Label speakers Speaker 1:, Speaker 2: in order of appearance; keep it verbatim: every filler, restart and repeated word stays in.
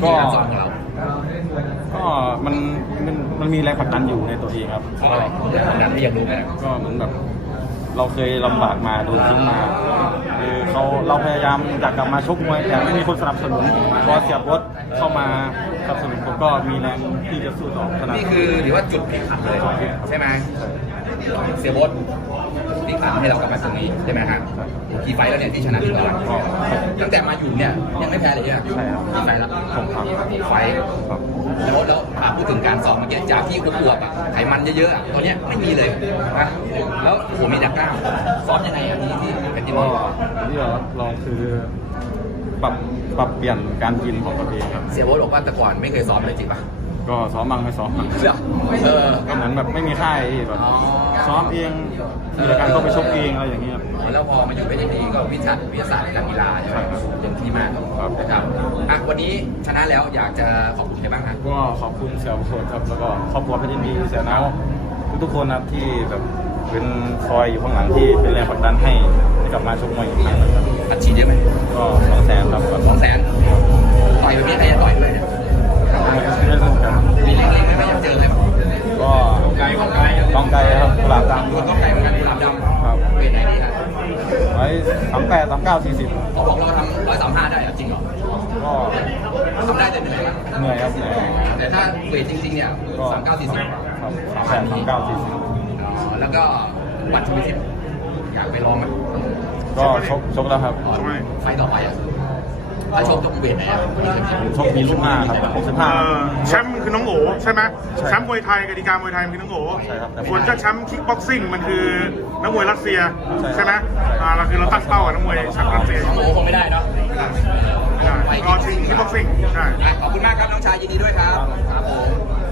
Speaker 1: ธีการซ้อมของเรา
Speaker 2: ก็มันมันมันมีแรงผลักดันอยู่ในตัวเองครับก็
Speaker 1: แรงผลักดันที่อยากรู้ไหม
Speaker 2: ก็เหมือนแบบเราเคยลำบากมาโดนทิ้งมาคือเขาเราพยายามอยากกลับมาชกมวยแต่ไม่มีคนสนับสนุนพอเสียบดเข้ามาสนับสนุนผมก็มีแรงที่จะสู้ต่อ
Speaker 1: นี่คือถือว่าจุดพลิกผันเลยใช่ไหมเสียบดพลิกผันให้เรากลับมาตรงนี้ใช่ไหมครับกี่ไฟแล้วเนี่ยที่ชนะทุกวันตั้งแต่มาอยู่เนี่ยยังไม่แพ้เลยอ่ะ
Speaker 2: ใช่ครับ
Speaker 1: กี่ไฟแล้ว
Speaker 2: ผมครับ
Speaker 1: ไฟแล้วแล้วพูดถึงการซ้อมเมื่อกี้จากที่อวบอ่ะไขมันเยอะๆตอนนี้ไม่มีเลยนะแล้วผมมีดักกล้าซ้อมยังไงอันนี้ที่เป็นที่ว่า
Speaker 2: ที่เราลองคือปรับปรับเปลี่ยนการกินของตัวเองครับ
Speaker 1: เสียโบ๊ทบอกว่าแต่ก่อนไม่เคยซ้อมเลยจริงป่ะ
Speaker 2: ก็ซ้อมบ้างไม่ซ้อมบ้าง
Speaker 1: เออ
Speaker 2: ก็เหมือนแบบไม่มีค่ายแบบซ้อมเองมีการเข้าไปชกเองอะไรอย่างเงี้ย
Speaker 1: แล้วพอมาอยู่เพชรยินดีก็วิชาวิทยาศาสตร์การกีฬาใช่ไหมเต็มที่มากนะครับอ่ะวันนี้ชนะแล้วอยากจะขอบคุณใครบ้างครับ
Speaker 2: ก็ขอบคุณเสี่ยวบุญครับแล้วก็ครอบครัวเพชรยินดีเสี่ยวน้าทุกคนนะที่แบบเป็นคอยอยู่ข้างหลังที่เป็นแรงผลักดันให้กลับมาชกมวยอีกครั้งครับ
Speaker 1: อัดฉีดเยอะไหม
Speaker 2: ก็สองแสนครับ
Speaker 1: สองแสนต่อยแบบนี้ใครจะต่อยด้วยเนี่ยมีเล็กๆไหมอยากเจออะไรบ้าง
Speaker 2: ก็
Speaker 1: ไก่ของไก่
Speaker 2: ต้องไก่ครับกุหลาบดำ
Speaker 1: ดูต้องไก่เหมือนกันกุหลาบดำครับเป็นไหนดีครับ
Speaker 2: ไว้สามแปดสามเก้าสี่สิบ
Speaker 1: เขาบอกเราทำร้อยสามห้าได้จริงเหรอก็ทำได้แต่เหนื่อยไหม
Speaker 2: เหนื่อยครับเหนื่อย
Speaker 1: แต่ถ้าเวทจริงๆเนี่ยสามเก้าสี่สิบ
Speaker 2: ครับสามแปดสามเก้าสี่สิบ
Speaker 1: แล้วก็บัตรชมทิพย์อยากไปลองไหม
Speaker 2: ก็ชกชกแล้วครับ
Speaker 1: ไฟต่อไปอ่ะถ้าชกต้องเวทไหนอ่ะ
Speaker 2: ชกมีลูกห้าครับหกสิบห้า
Speaker 3: แชมป์คือน้องโอ๋ใช่ไหมแชมป์มวยไทยกติกามวยไทยคือน้องโอ๋ส่วนเจ้าแชมป์คิกบ็อกซิ่งมันคือนักมวยรัสเซียใช่ไหมอ่าเราคือเราตั้งเป้ากับนักมวยแชมป์รัสเซีย
Speaker 1: น้องโอ๋คงไม่ได้เนาะ
Speaker 3: รอชิงคิกบ็อกซิ่งใช่
Speaker 1: ขอบคุณมากครับน้องชายยินดีด้วยครับครับผม